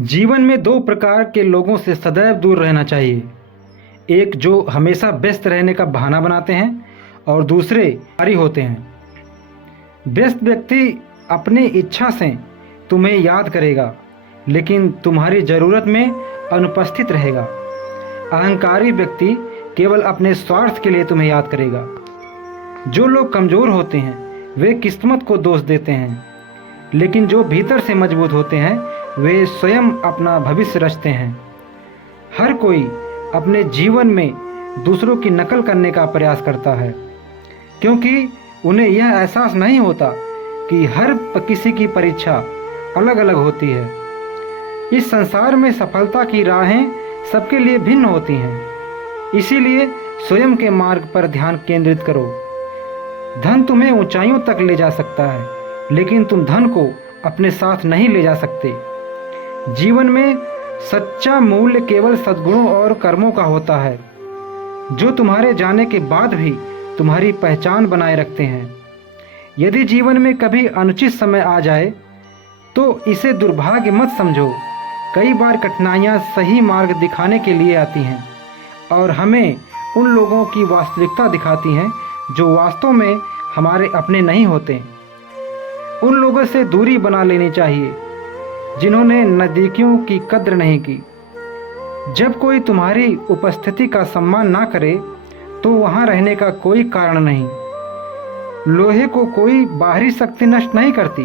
जीवन में दो प्रकार के लोगों से सदैव दूर रहना चाहिए। एक जो हमेशा व्यस्त रहने का बहाना बनाते हैं और दूसरे भारी होते हैं। व्यस्त व्यक्ति अपनी इच्छा से तुम्हें याद करेगा लेकिन तुम्हारी ज़रूरत में अनुपस्थित रहेगा। अहंकारी व्यक्ति केवल अपने स्वार्थ के लिए तुम्हें याद करेगा। जो लोग कमज़ोर होते हैं वे किस्मत को दोष देते हैं, लेकिन जो भीतर से मजबूत होते हैं वे स्वयं अपना भविष्य रचते हैं। हर कोई अपने जीवन में दूसरों की नकल करने का प्रयास करता है, क्योंकि उन्हें यह एहसास नहीं होता कि हर किसी की परीक्षा अलग अलग होती है। इस संसार में सफलता की राहें सबके लिए भिन्न होती हैं, इसीलिए स्वयं के मार्ग पर ध्यान केंद्रित करो। धन तुम्हें ऊंचाइयों तक ले जा सकता है, लेकिन तुम धन को अपने साथ नहीं ले जा सकते। जीवन में सच्चा मूल्य केवल सद्गुणों और कर्मों का होता है, जो तुम्हारे जाने के बाद भी तुम्हारी पहचान बनाए रखते हैं। यदि जीवन में कभी अनुचित समय आ जाए तो इसे दुर्भाग्य मत समझो। कई बार कठिनाइयाँ सही मार्ग दिखाने के लिए आती हैं और हमें उन लोगों की वास्तविकता दिखाती हैं जो वास्तव में हमारे अपने नहीं होते। उन लोगों से दूरी बना लेनी चाहिए जिन्होंने नज़दीकियों की कद्र नहीं की। जब कोई तुम्हारी उपस्थिति का सम्मान ना करे तो वहाँ रहने का कोई कारण नहीं। लोहे को कोई बाहरी शक्ति नष्ट नहीं करती,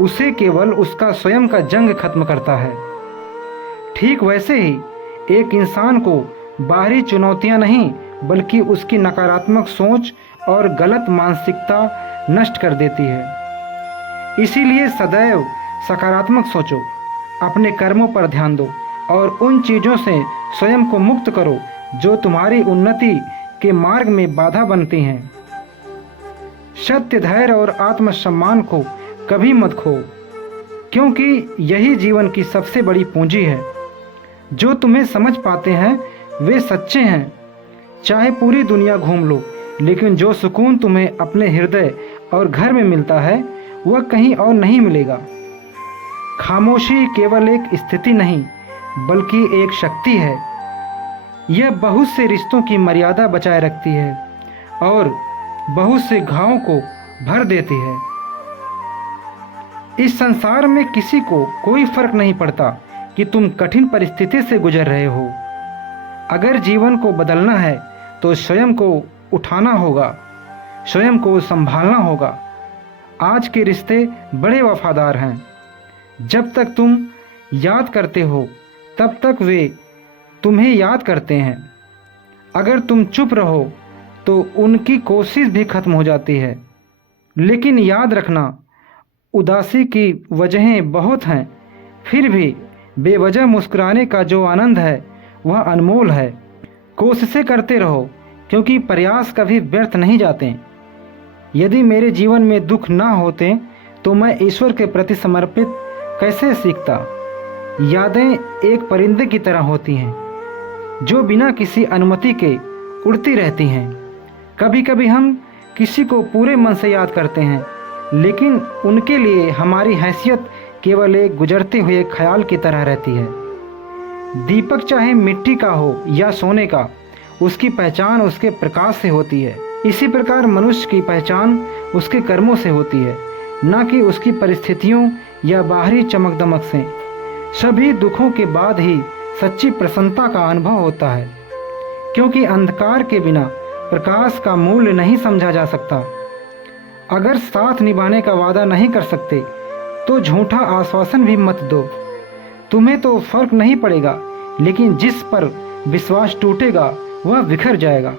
उसे केवल उसका स्वयं का जंग खत्म करता है। ठीक वैसे ही एक इंसान को बाहरी चुनौतियाँ नहीं बल्कि उसकी नकारात्मक सोच और गलत मानसिकता नष्ट कर देती है। इसीलिए सदैव सकारात्मक सोचो, अपने कर्मों पर ध्यान दो और उन चीज़ों से स्वयं को मुक्त करो जो तुम्हारी उन्नति के मार्ग में बाधा बनती हैं। सत्य, धैर्य और आत्मसम्मान को कभी मत खो, क्योंकि यही जीवन की सबसे बड़ी पूंजी है। जो तुम्हें समझ पाते हैं वे सच्चे हैं। चाहे पूरी दुनिया घूम लो, लेकिन जो सुकून तुम्हें अपने हृदय और घर में मिलता है वह कहीं और नहीं मिलेगा। खामोशी केवल एक स्थिति नहीं बल्कि एक शक्ति है। यह बहुत से रिश्तों की मर्यादा बचाए रखती है और बहुत से घावों को भर देती है। इस संसार में किसी को कोई फर्क नहीं पड़ता कि तुम कठिन परिस्थिति से गुजर रहे हो। अगर जीवन को बदलना है तो स्वयं को उठाना होगा, स्वयं को संभालना होगा। आज के रिश्ते बड़े वफादार हैं। जब तक तुम याद करते हो तब तक वे तुम्हें याद करते हैं। अगर तुम चुप रहो तो उनकी कोशिश भी खत्म हो जाती है। लेकिन याद रखना, उदासी की वजहें बहुत हैं, फिर भी बेवजह मुस्कुराने का जो आनंद है वह अनमोल है। कोशिशें करते रहो, क्योंकि प्रयास कभी व्यर्थ नहीं जाते। यदि मेरे जीवन में दुख ना होते तो मैं ईश्वर के प्रति समर्पित कैसे सीखता। यादें एक परिंदे की तरह होती हैं जो बिना किसी अनुमति के उड़ती रहती हैं। कभी कभी हम किसी को पूरे मन से याद करते हैं, लेकिन उनके लिए हमारी हैसियत केवल एक गुजरते हुए ख्याल की तरह रहती है। दीपक चाहे मिट्टी का हो या सोने का, उसकी पहचान उसके प्रकाश से होती है। इसी प्रकार मनुष्य की पहचान उसके कर्मों से होती है, न कि उसकी परिस्थितियों या बाहरी चमक दमक से। सभी दुखों के बाद ही सच्ची प्रसन्नता का अनुभव होता है, क्योंकि अंधकार के बिना प्रकाश का मूल्य नहीं समझा जा सकता। अगर साथ निभाने का वादा नहीं कर सकते तो झूठा आश्वासन भी मत दो। तुम्हें तो फर्क नहीं पड़ेगा, लेकिन जिस पर विश्वास टूटेगा वह बिखर जाएगा।